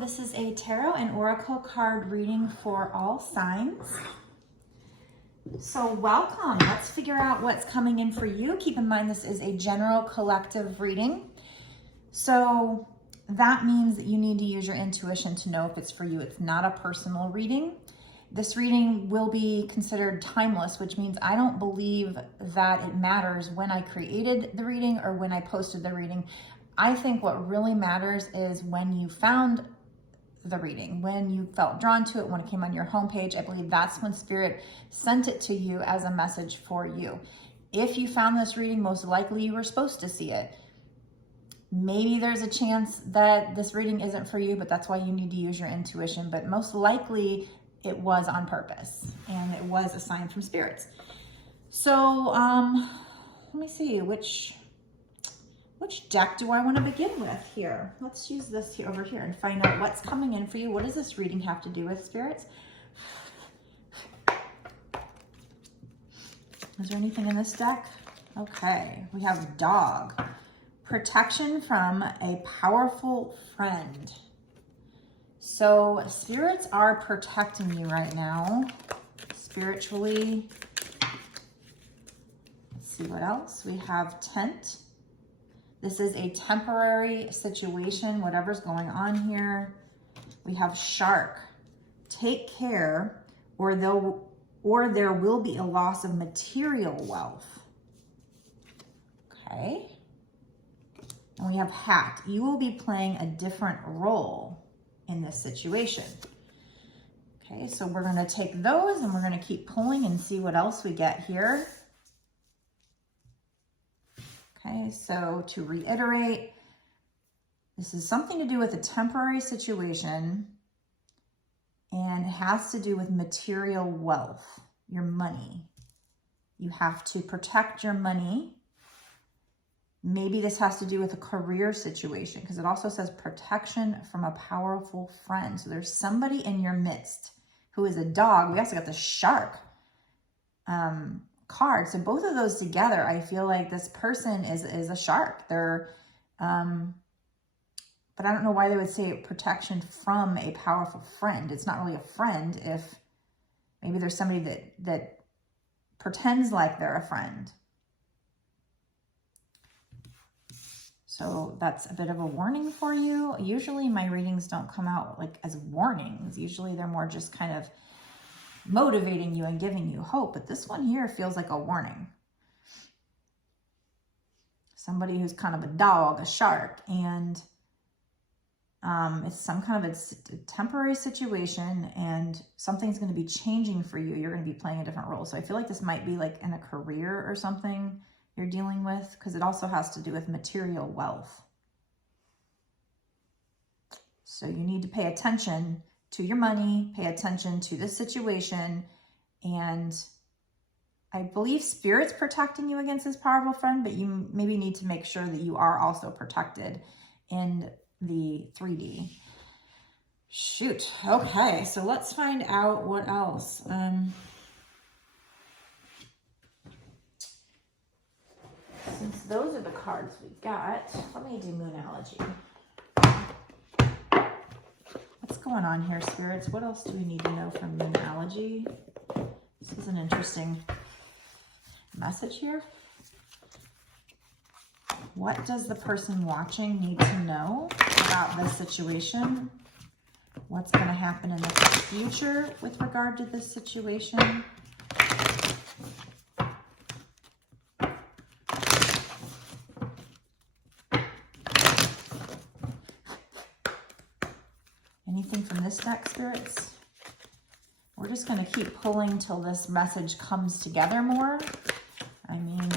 this is a tarot and oracle card reading for all signs. So welcome. Let's figure out what's coming in for you. Keep in mind this is a general collective reading. So that means that you need to use your intuition to know if it's for you. It's not a personal reading. This reading will be considered timeless, which means I don't believe that it matters when I created the reading or when I posted the reading. I think what really matters is when you found the reading, when you felt drawn to it, when it came on your homepage. I believe that's when Spirit sent it to you as a message for you. If you found this reading, most likely you were supposed to see it. Maybe there's a chance that this reading isn't for you, but that's why you need to use your intuition. But most likely it was on purpose and it was a sign from spirits. So let me see, which deck do I want to begin with here? Let's use this here over here and find out what's coming in for you. What does this reading have to do with, spirits? Is there anything in this deck? Okay, we have dog. Protection from a powerful friend. So spirits are protecting you right now, spiritually. Let's see what else. We have tent. This is a temporary situation, whatever's going on here. We have shark. Take care, or there will be a loss of material wealth. Okay. And we have hat. You will be playing a different role in this situation. Okay, so we're going to take those and we're going to keep pulling and see what else we get here. Okay, so to reiterate, this is something to do with a temporary situation and it has to do with material wealth, your money. You have to protect your money. Maybe this has to do with a career situation because it also says protection from a powerful friend. So there's somebody in your midst who is a dog. We also got the shark card. So both of those together, I feel like this person is a shark. They're, but I don't know why they would say protection from a powerful friend. It's not really a friend if maybe there's somebody that pretends like they're a friend. So that's a bit of a warning for you. Usually my readings don't come out like as warnings. Usually they're more just kind of motivating you and giving you hope. But this one here feels like a warning. Somebody who's kind of a dog, a shark, and it's some kind of a temporary situation and something's going to be changing for you. You're going to be playing a different role. So I feel like this might be like in a career or something you're dealing with, because it also has to do with material wealth. So you need to pay attention to your money, pay attention to this situation, and I believe Spirit's protecting you against this powerful friend, but you maybe need to make sure that you are also protected in the 3D. Shoot. Okay, so let's find out what else. Since those are the cards we got, let me do Moonology. What's going on here, spirits? What else do we need to know from Moonology? This is an interesting message here. What does the person watching need to know about this situation? What's going to happen in the future with regard to this situation? Anything from this deck, spirits? We're just going to keep pulling till this message comes together more. I mean,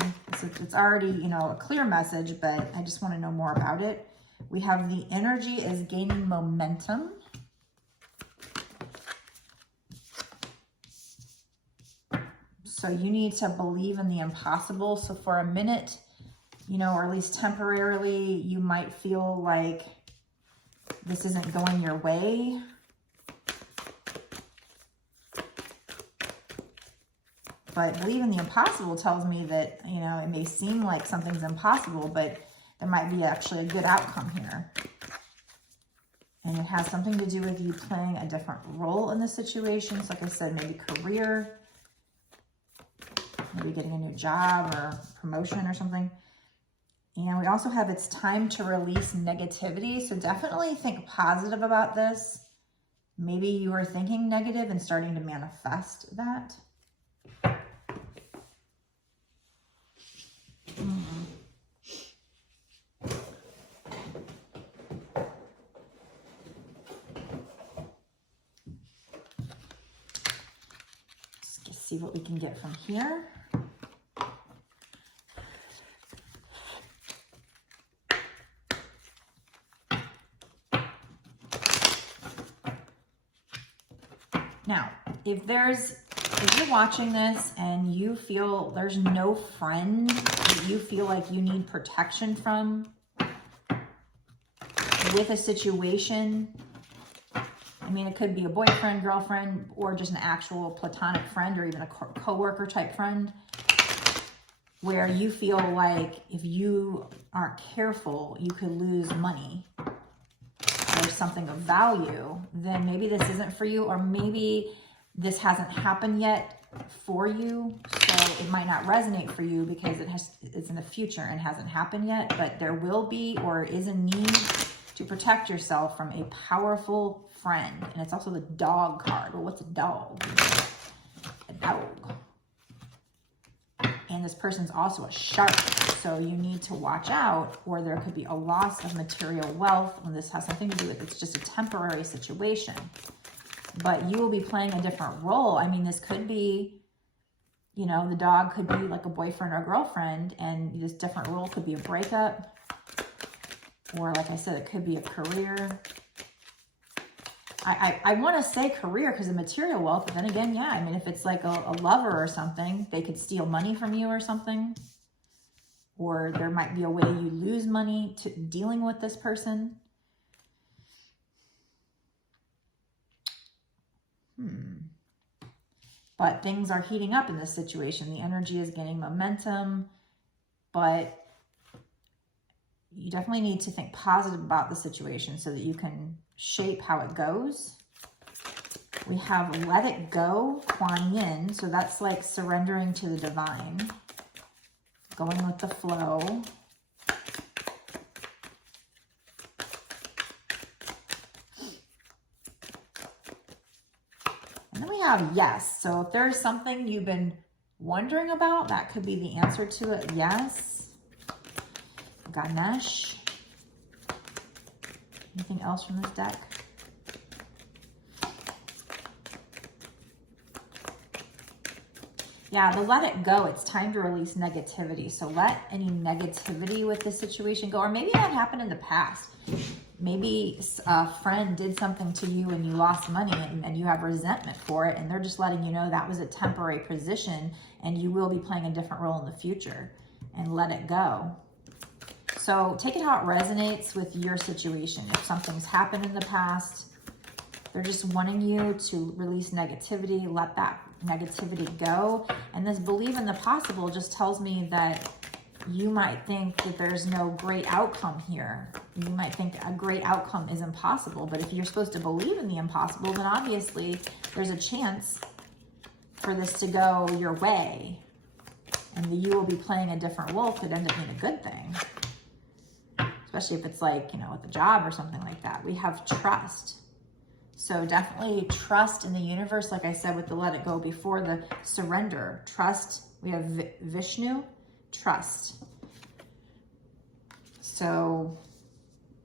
it's already, you know, a clear message, but I just want to know more about it. We have the energy is gaining momentum. So you need to believe in the impossible. So for a minute, you know, or at least temporarily, you might feel like this isn't going your way. But believe in the impossible tells me that, you know, it may seem like something's impossible, but there might be actually a good outcome here. And And it has something to do with you playing a different role in the situation. So like I said, maybe career, maybe getting a new job or promotion or something. And we also have it's time to release negativity. So definitely think positive about this. Maybe you are thinking negative and starting to manifest that. Let's see what we can get from here. Now, if you're watching this and you feel there's no friend that you feel like you need protection from with a situation, I mean, it could be a boyfriend, girlfriend, or just an actual platonic friend, or even a coworker type friend, where you feel like if you aren't careful, you could lose money or something of value, then maybe this isn't for you, or maybe this hasn't happened yet for you, so it might not resonate for you because it's in the future and hasn't happened yet, but there will be or is a need to protect yourself from a powerful friend. And it's also the dog card. Well, what's a dog? A dog. And this person's also a shark. So you need to watch out, or there could be a loss of material wealth. And this has something to do with, it's just a temporary situation. But you will be playing a different role. I mean, this could be, you know, the dog could be like a boyfriend or girlfriend, and this different role could be a breakup. Or like I said, it could be a career. I want to say career because of material wealth, but then again, yeah, I mean, if it's like a lover or something, they could steal money from you or something. Or there might be a way you lose money to dealing with this person. But things are heating up in this situation. The energy is gaining momentum, but you definitely need to think positive about the situation so that you can shape how it goes. We have let it go, Kuan Yin. So that's like surrendering to the divine, going with the flow. And then we have yes. So if there's something you've been wondering about, that could be the answer to it. Yes. Ganesh. Anything else from this deck? Yeah, the let it go. It's time to release negativity. So let any negativity with the situation go. Or maybe that happened in the past. Maybe a friend did something to you and you lost money and you have resentment for it. And they're just letting you know that was a temporary position and you will be playing a different role in the future. And let it go. So take it how it resonates with your situation. If something's happened in the past, they're just wanting you to release negativity, let that negativity go. And this believe in the possible just tells me that you might think that there's no great outcome here. You might think a great outcome is impossible, but if you're supposed to believe in the impossible, then obviously there's a chance for this to go your way. And you will be playing a different role could end up being a good thing. Especially if it's like, you know, with a job or something like that. We have trust. So definitely trust in the universe. Like I said, with the let it go before the surrender. Trust. We have Vishnu. Trust. So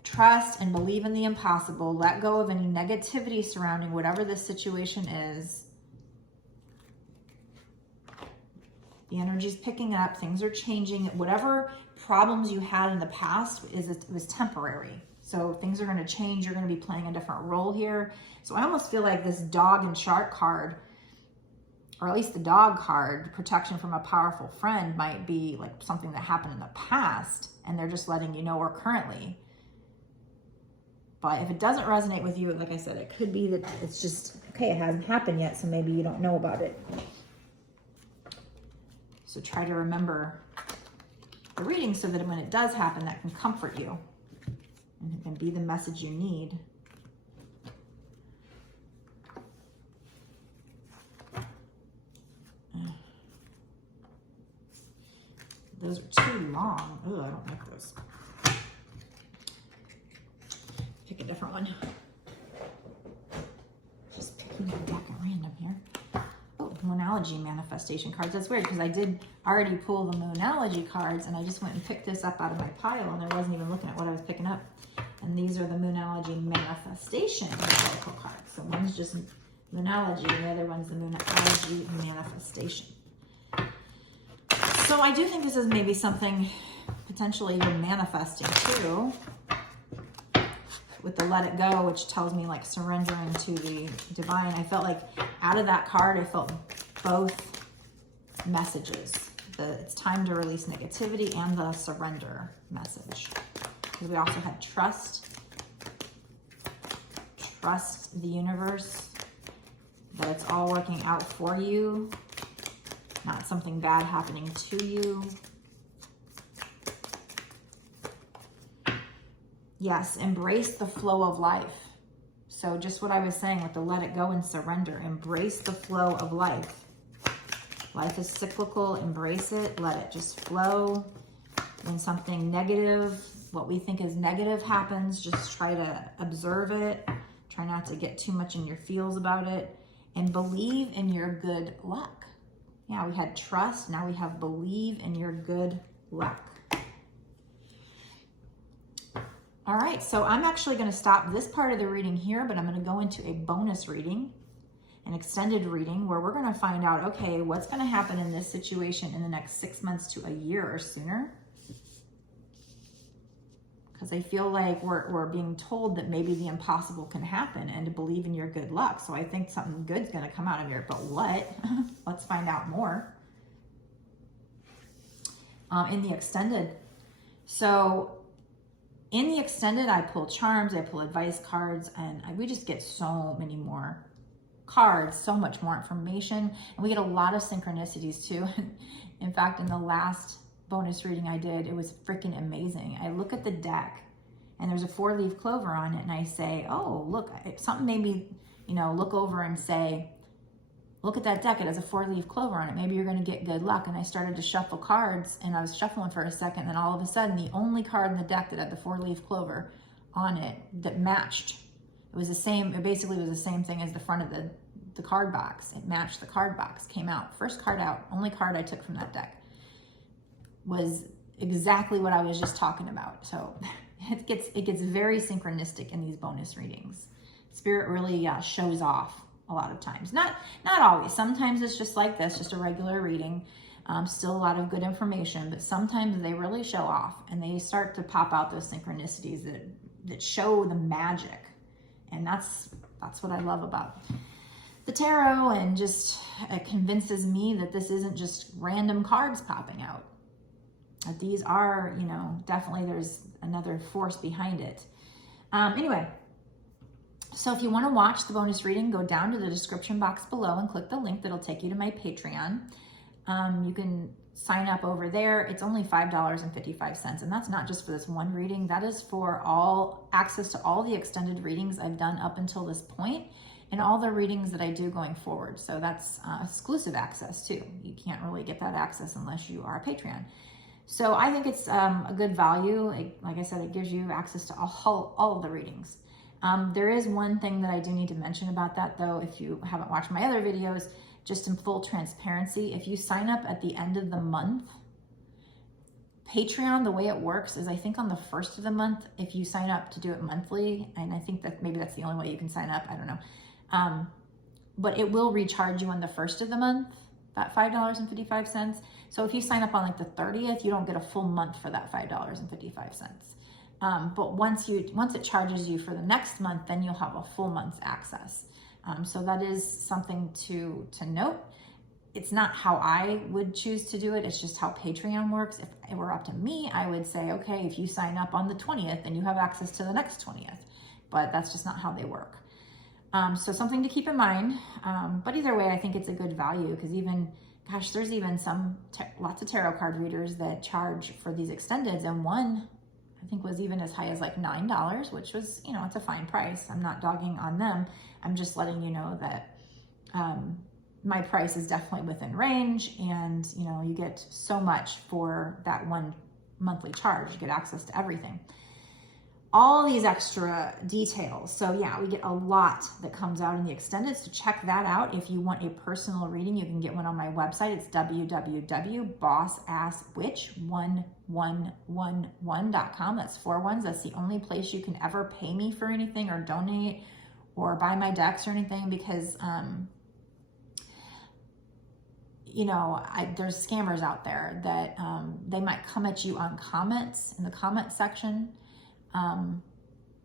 trust and believe in the impossible. Let go of any negativity surrounding whatever this situation is. The energy's picking up. Things are changing. Whatever problems you had in the past was temporary. So things are going to change. You're going to be playing a different role here. So I almost feel like this dog and shark card, or at least the dog card, protection from a powerful friend, might be like something that happened in the past and they're just letting you know, or currently. But if it doesn't resonate with you, like I said, it could be that it's just, okay, it hasn't happened yet, so maybe you don't know about it. So try to remember the reading so that when it does happen, that can comfort you and it can be the message you need. those are too long. Oh, I don't like those. Pick a different one. Just picking a deck at random here. Oh, Moonology manifestation cards. That's weird because I did already pull the Moonology cards and I just went and picked this up out of my pile and I wasn't even looking at what I was picking up. And these are the Moonology manifestation oracle cards. So one's just Moonology and the other one's the Moonology manifestation. So I do think this is maybe something potentially even manifesting too. With the Let It Go, which tells me like surrendering to the divine. I felt like out of that card, I felt both messages. It's time to release negativity and the surrender message. Because we also had trust the universe, that it's all working out for you, not something bad happening to you. Yes, embrace the flow of life. So just what I was saying with the let it go and surrender. Embrace the flow of life. Life is cyclical. Embrace it. Let it just flow. When something negative, what we think is negative happens, just try to observe it. Try not to get too much in your feels about it. And believe in your good luck. Yeah, we had trust. Now we have believe in your good luck. All right, so I'm actually going to stop this part of the reading here, but I'm going to go into a bonus reading, an extended reading, where we're going to find out, okay, what's going to happen in this situation in the next 6 months to a year or sooner. Because I feel like we're being told that maybe the impossible can happen and to believe in your good luck. So I think something good's going to come out of here, but what? Let's find out more. In the extended. So in the extended, I pull charms, I pull advice cards, and we just get so many more cards, so much more information. And we get a lot of synchronicities too. In fact, in the last bonus reading I did, it was freaking amazing. I look at the deck and there's a 4-leaf clover on it and I say, oh, look, something made me, look over and say, look at that deck, it has a 4-leaf clover on it. Maybe you're going to get good luck. And I started to shuffle cards and I was shuffling for a second. And then all of a sudden, the only card in the deck that had the 4-leaf clover on it that matched, it was the same, it basically was the same thing as the front of the card box. It matched the card box, came out. First card out, only card I took from that deck was exactly what I was just talking about. So it gets very synchronistic in these bonus readings. Spirit really shows off a lot of times. Not always. Sometimes it's just like this, just a regular reading. Still a lot of good information, but sometimes they really show off and they start to pop out those synchronicities that show the magic. And that's what I love about the tarot, and just it convinces me that this isn't just random cards popping out. That these are, definitely there's another force behind it. Anyway, so if you want to watch the bonus reading, go down to the description box below and click the link that'll take you to my Patreon. You can sign up over there. It's only $5.55, and that's not just for this one reading. That is for all access to all the extended readings I've done up until this point, and all the readings that I do going forward. So that's exclusive access too. You can't really get that access unless you are a Patreon. So I think it's a good value. Like I said, it gives you access to all of the readings. There is one thing that I do need to mention about that though, if you haven't watched my other videos, just in full transparency, if you sign up at the end of the month, Patreon, the way it works is I think on the first of the month, if you sign up to do it monthly, and I think that maybe that's the only way you can sign up, I don't know. But it will recharge you on the first of the month, that $5.55. So if you sign up on like the 30th, you don't get a full month for that $5.55. But once it charges you for the next month, then you'll have a full month's access. So that is something to note. It's not how I would choose to do it. It's just how Patreon works. If it were up to me, I would say, okay, if you sign up on the 20th, then you have access to the next 20th. But that's just not how they work. So something to keep in mind. But either way, I think it's a good value because there's even lots of tarot card readers that charge for these extendeds, and one I think was even as high as like $9, which was, it's a fine price. I'm not dogging on them. I'm just letting you know that my price is definitely within range, and you know, you get so much for that one monthly charge. You get access to everything, all these extra details. So yeah, we get a lot that comes out in the extended, so check that out. If you want a personal reading, you can get one on my website. It's www.bossasswitch1111.com. That's 4 ones. That's the only place you can ever pay me for anything or donate or buy my decks or anything, because you know, there's scammers out there that they might come at you on comments in the comment section, and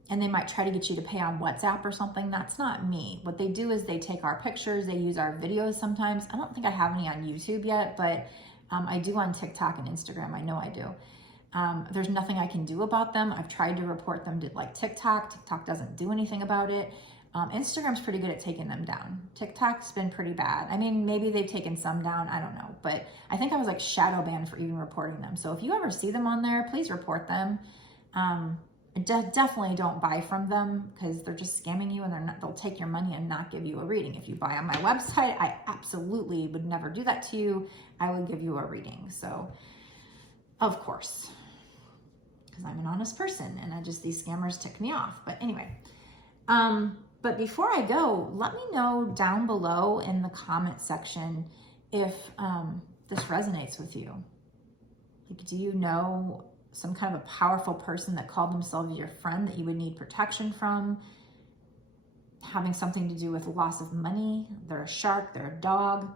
they might try to get you to pay on WhatsApp or something. That's not me. What they do is they take our pictures, they use our videos sometimes. I don't think I have any on YouTube yet, but I do on TikTok and Instagram. I know I do. There's nothing I can do about them. I've tried to report them to like TikTok. TikTok doesn't do anything about it. Instagram's pretty good at taking them down. TikTok's been pretty bad. I mean, maybe they've taken some down, I don't know. But I think I was like shadow banned for even reporting them. So if you ever see them on there, please report them. Definitely don't buy from them, because they're just scamming you, and they'll take your money and not give you a reading. If you buy on my website, I absolutely would never do that to you. I would give you a reading. So, of course, because I'm an honest person, and these scammers tick me off. But anyway, but before I go, let me know down below in the comment section if this resonates with you. Like, do you know some kind of a powerful person that called themselves your friend that you would need protection from, having something to do with loss of money? They're a shark, they're a dog.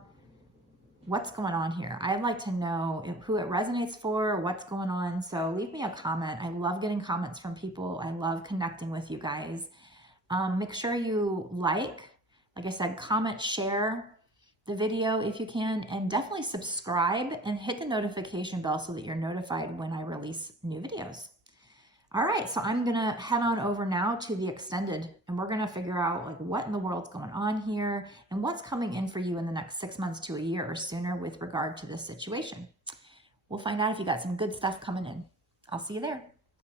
What's going on here? I'd like to know who it resonates for, what's going on. So leave me a comment. I love getting comments from people. I love connecting with you guys. Make sure you like I said, comment, share the video if you can, and definitely subscribe and hit the notification bell so that you're notified when I release new videos. All right, so I'm gonna head on over now to the extended, and we're gonna figure out like what in the world's going on here and what's coming in for you in the next 6 months to a year or sooner with regard to this situation. We'll find out if you got some good stuff coming in. I'll see you there.